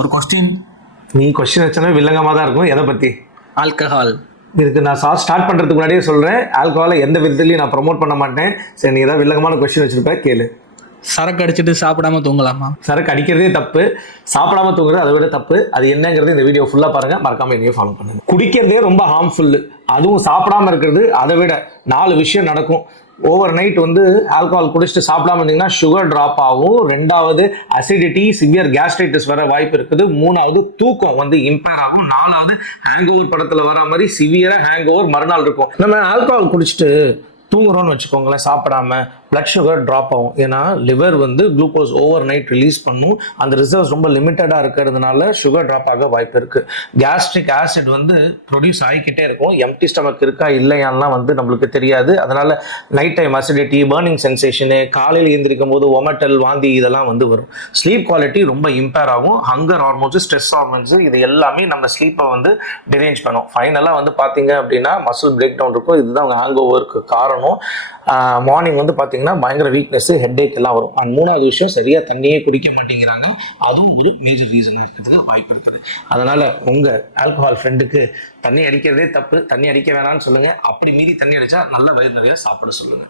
ஒரு கொஸ்டின். நீ கொஸ்டின் வச்சாலே வில்லங்கமாக தான் இருக்கும். எதை பற்றி? ஆல்கஹால். இதுக்கு நான் ஸ்டார்ட் பண்ணுறதுக்கு முன்னாடியே சொல்கிறேன், ஆல்கஹாலை எந்த விதத்துலையும் நான் ப்ரமோட் பண்ண மாட்டேன். சரி, நீ ஏதாவது வில்லங்கமான கொஸ்டின் வச்சுருப்ப, கேளு. சரக்கு அடிச்சுட்டு சாப்பிடாம தூங்கலாமா? சரக்கு அடிக்கிறதே தப்பு, சாப்பிடாம தூங்குறது அதை விட தப்பு. அது என்னங்கிறது இந்த வீடியோ ஃபுல்லாக பாருங்கள், மறக்காமல் என்னையும் ஃபாலோ பண்ணுங்க. குடிக்கிறதே ரொம்ப ஹார்ம்ஃபுல்லு, அதுவும் சாப்பிடாம இருக்கிறது அதை விட. 4 விஷயம் நடக்கும். ஓவர் நைட் வந்து ஆல்கஹால் குடிச்சிட்டு சாப்பிடாம இருந்தீங்கன்னா சுகர் ட்ராப் ஆகும். 2வது அசிடிட்டி, சிவியர் கேஸ்ட்ரைட்டிஸ் வர வாய்ப்பு இருக்குது. 3வது தூக்கம் வந்து இம்பேர் ஆகும். 4வது ஹேங் படத்தில் வர மாதிரி சிவியரா ஹேங் மறுநாள் இருக்கும். நம்ம ஆல்கஹால் குடிச்சிட்டு தூங்குறோம்னு வச்சுக்கோங்களேன், சாப்பிடாம பிளட் சுகர் ட்ராப் ஆகும். ஏன்னா லிவர் வந்து குளுக்கோஸ் ஓவர் நைட் ரிலீஸ் பண்ணும். அந்த ரிசர்வ்ஸ் ரொம்ப லிமிட்டடாக இருக்கிறதுனால சுகர் ட்ராப் ஆக வாய்ப்பு இருக்குது. கேஸ்ட்ரிக் ஆசிட் வந்து ப்ரொடியூஸ் ஆகிக்கிட்டே இருக்கும். எம்டி ஸ்டமக் இருக்கா இல்லையான்லாம் வந்து நம்மளுக்கு தெரியாது. அதனால் night time acidity, burning sensation, காலையில் எழுந்திரிக்கும் போது ஒமட்டல், வாந்தி இதெல்லாம் வந்து வரும். ஸ்லீப் குவாலிட்டி ரொம்ப இம்பேர் ஆகும். ஹங்கர் ஹார்மோன்ஸு, ஸ்ட்ரெஸ் ஹார்மோன்ஸு இது எல்லாமே நம்ம ஸ்லீப்பை வந்து டிரேஞ்ச் பண்ணும். ஃபைனலாக வந்து பார்த்தீங்க அப்படின்னா மசில் பிரேக் டவுன் இருக்கும். இதுதான் அவங்க ஹேங் ஓவருக்கு காரணம். மார்னிங் வந்து பார்த்தீங்கன்னா பயங்கர வீக்னஸ், ஹெட்ஏக் எல்லாம் வரும். அண்ட் 3வது விஷயம், சரியாக தண்ணியே குடிக்க மாட்டேங்கிறாங்க. அதுவும் ஒரு மேஜர் ரீசனாக இருக்கிறதுக்கு வாய்ப்பு இருக்குது. அதனால் உங்கள் ஆல்கஹால் ஃப்ரெண்டுக்கு தண்ணி அடிக்கிறதே தப்பு, தண்ணி அடிக்க வேணாம்னு சொல்லுங்கள். அப்படி மீறி தண்ணி அடித்தா நல்ல வயிறு நிறையா சாப்பிட சொல்லுங்கள்.